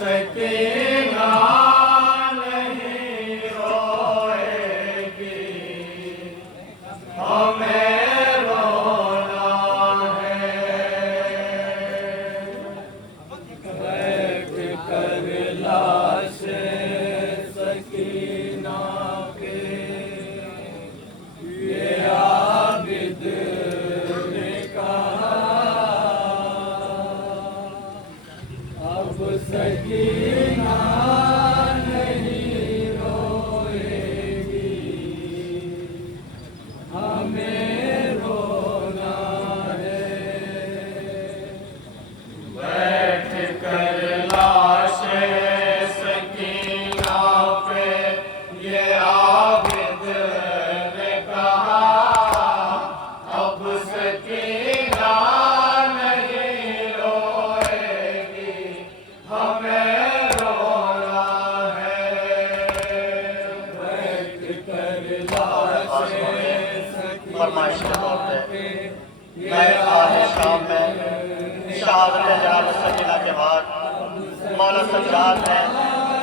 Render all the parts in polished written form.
सकीना नहीं रोएगी, हमें रोना है। बैठ कर लाश सकीना के ये आबिद ने कहा, अब सकीना नहीं रोएगी, हमें रोना है। बैठ कर लाश सकीना पे ये आबिद ने कहा, अब सकीना नहीं रोएगी, हमें रोना है। बैठ कर लाश फरमाइश के तौर पे मैं आज शाम में शहादत जनाब सकीना के बाद मौला सज्जाद ने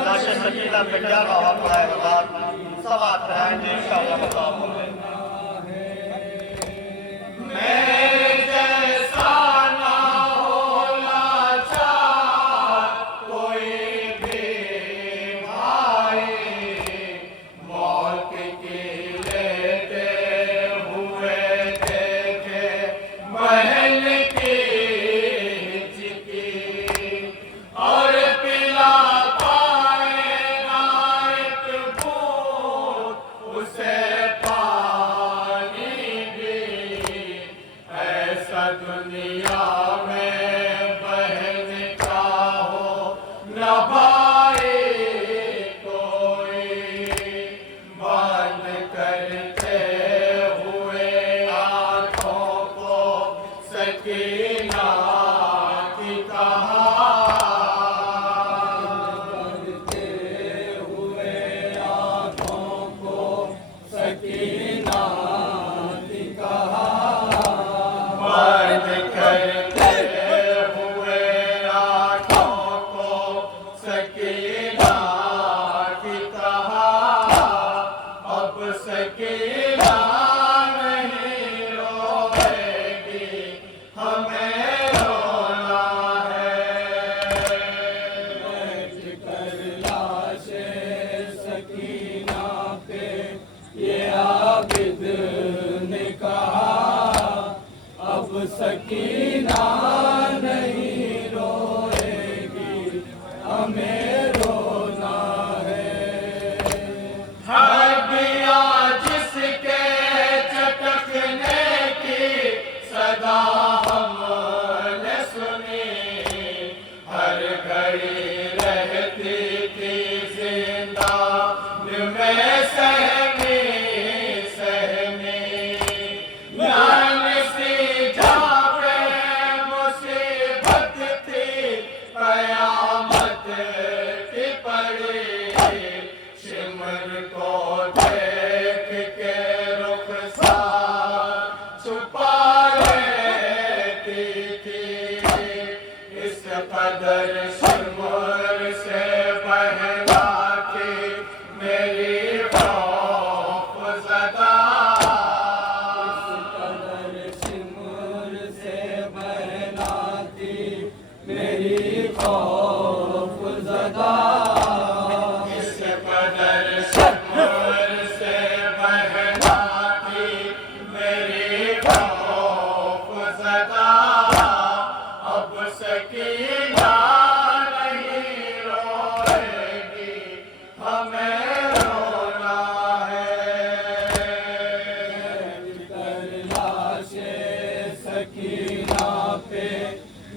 लाश सकीना पे क्या रहा पड़ा है बाद समाप्त कराएंगे इंशाअल्लाह मुकाम होंगे। मेरे जैसा ना होना चाह कोई भी भाई, मौत की लेते हुए देखे महल की हिचकी, और पिला पाए ना एक बूंद उसे पानी भी, ऐसा दुनिया में बहन का हो न भाई कोई, बंद करते हुए आंखों को सकीना की कहा, करते हुए आंखों को सकीना की कहा, बंद करते हुए आंखों को सकीना की कहा, अब सकीना नहीं रोएगी, हमें रोना है। बैठ कर लाश सकीना पे ये आबिद ने कहा, अब सकीना नहीं रोएगी, हमें रोना है। हड्डियां जिसके चटकने की सदा हमने सुनी, हर घड़ी रहती थी जिंदा में सहमी सहमी, जान सी जाके मुसीबत थी कयामत की पड़ी, शिमर को देख के रुखसार छुपा लेती थी, इस कदर शिमर से बहना थी मेरी खौफज़दा, इस कदर शिमर से बहना थी मेरी खौफज़दा, इस कदर शिमर से बहना थी मेरी खौफज़दा, अब सकीना नहीं रोएगी, हमें रोना है। बैठ कर लाश सकीना पे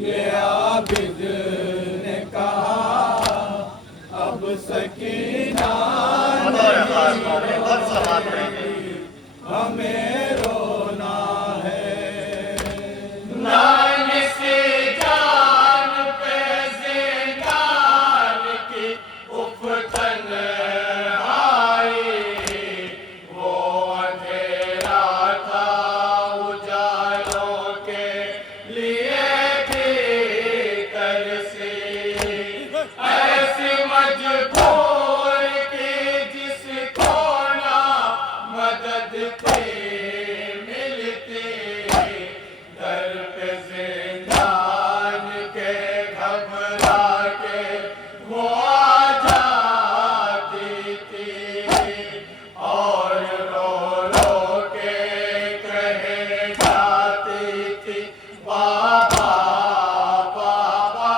ये आबिद ने कहा, अब सकीना बहुत समाप्त करेंगे। हमें रोना है। नान से जान पे जिंदान की उफतन आई, वो अंधेरा था उजालों के लिए भी तरसी, मजबूर की जिसको ना मदद थी मिलती, दर पे जिंदान के घबरा के वो आ जाती थी, और रो रो के कहे जाती थी बाबा बाबा।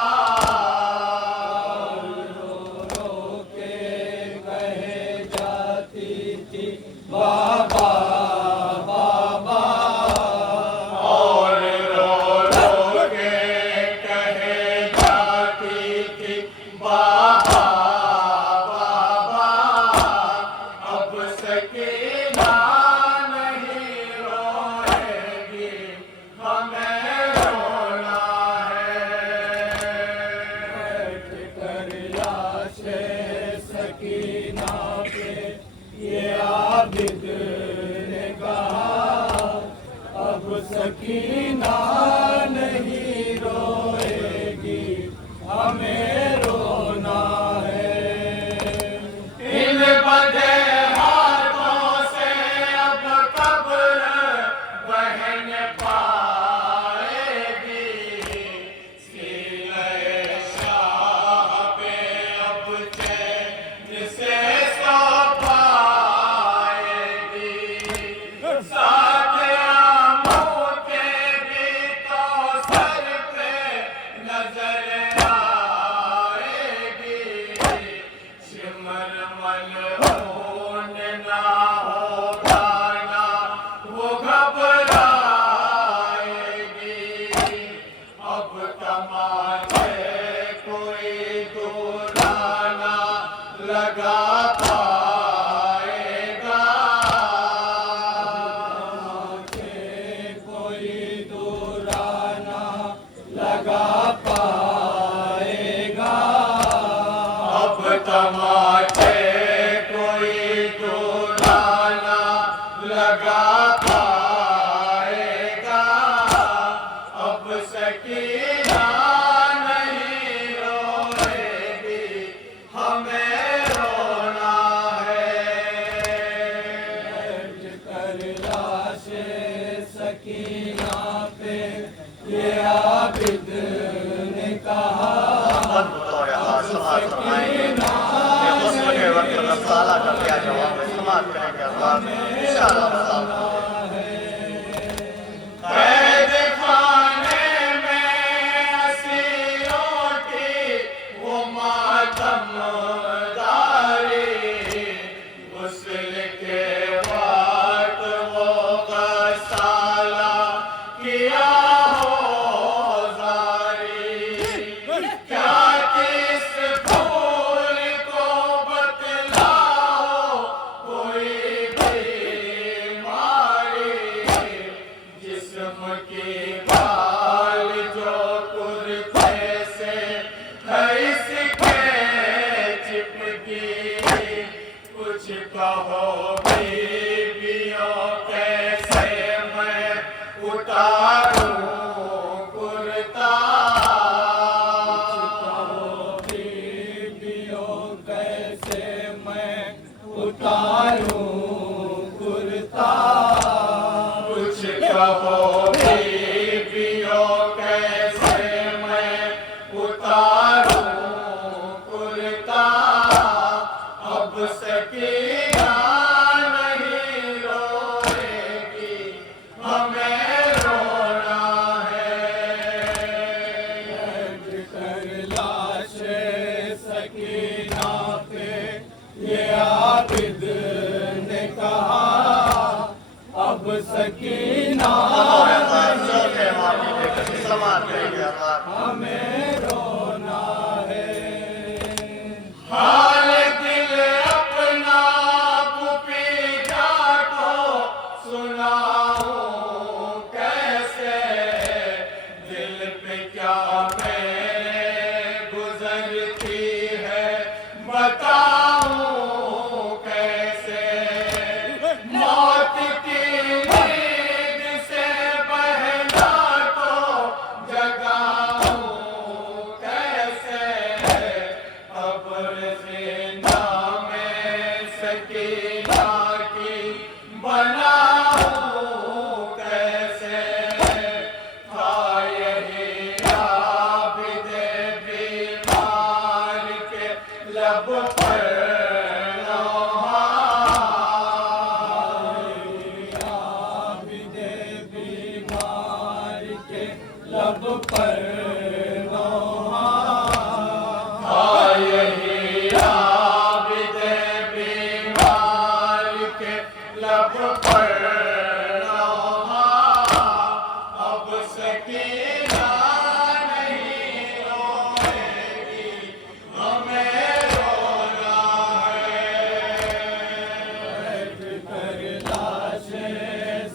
और रो रो के कहे जाती थी बाबा बाबा। अब सकीना नहीं रोएगी, हमें रोना है। कर लाशे सकीना पे ये आबिद ने कहा, अब सकीना नहीं रोएगी, हमें रोना है। इन बंधे हाथों से अब कब्र बहन पाएगी, सीने शाह पे अब चैन से सो पाएगी। साथ आमों के भी तो सर पे नजर आएगी, सिमर मलहून ना होगा ना वो घबराएगी। अब तमाचे कोई दूराना लगा पाएगा, कोई दूराना लगा पाएगा। अब तमाचे कोई दूराना लगा पाएगा। अब सकीना नहीं रोएगी, हमें रोना है। कर लाशे सकीना पे ये आबिद ने कहा, समाज फरमाएंगे कि गुस्ल के वक्त रसाला का क्या जवाब है, समाज करेंगे अल्लाह इंशाअल्लाह। कैद खाने में असीरों की वो मातमदारी, गुस्ल के वक्त वो गसाला किया हो जारी। क्या किस फूल को बतलाओ कोई बीमारी, जिस्म की बाल जो कुर्ते से है इसके चिपकी। कुछ कहो बीवियों कैसे मैं उतारूं कुर्ता, बीवियों कैसे मैं उतारूं कुर्ता। कुछ कहो बीवियों कैसे मैं उतारूं कुर्ता। अब सकीना नहीं रोएगी, हमें रोना है। कर लाशे सकीना पे ये आबिद ने कहा, अब सकीना समाज करेंगे अल्लाह। हमें रोना है। हाल दिल अपना पुपी जाको सुनाऊं कैसे, दिल पे क्या मेरे गुजरती है बताऊं कैसे। मौत की नींद से बहला को जगाऊं लब पर आबिदे बीमार के लब पर रोहा यही आबिदे बीमार के लब पर रोहा अब सकीना नहीं रोएगी हमें रोना कर लाशे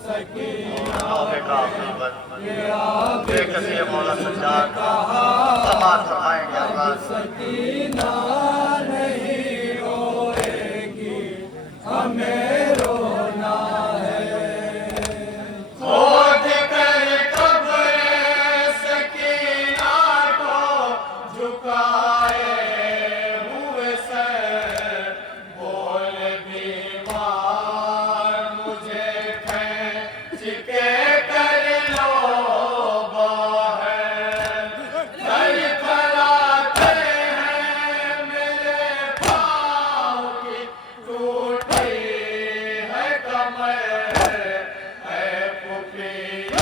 सकीना बेटा बेकसी मौला सज्जाद समाज फरमाएंगे अल्लाह सकीना नहीं रोएगी हमें रोना है खोद कर कब्र सकीना को झुकाए हुए सर बोल बीमार मुझे खींच के कर लो बाहर लड़खड़ाते हैं मेरे पाँव की टूटी है कमर है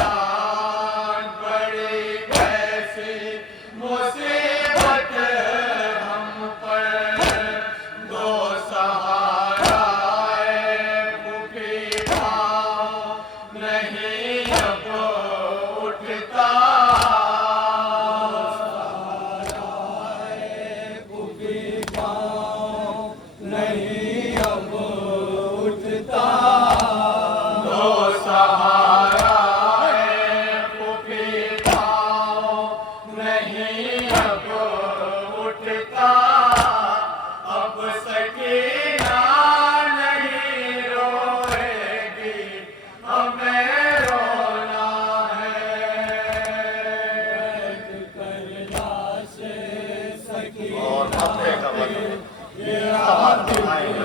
पुपियान बड़ी कैसी मुसीबत हम पर दो सहारा है पुपी पाँव नहीं अब उठता उगी पाँव नहीं अब उठता दो सहारा है पुपी पाँव नहीं अब उठता अब सकीना नहीं रोएगी हमें रोना है कर लाशे सकीना और अपने का वक्त समाज फरमाएंगे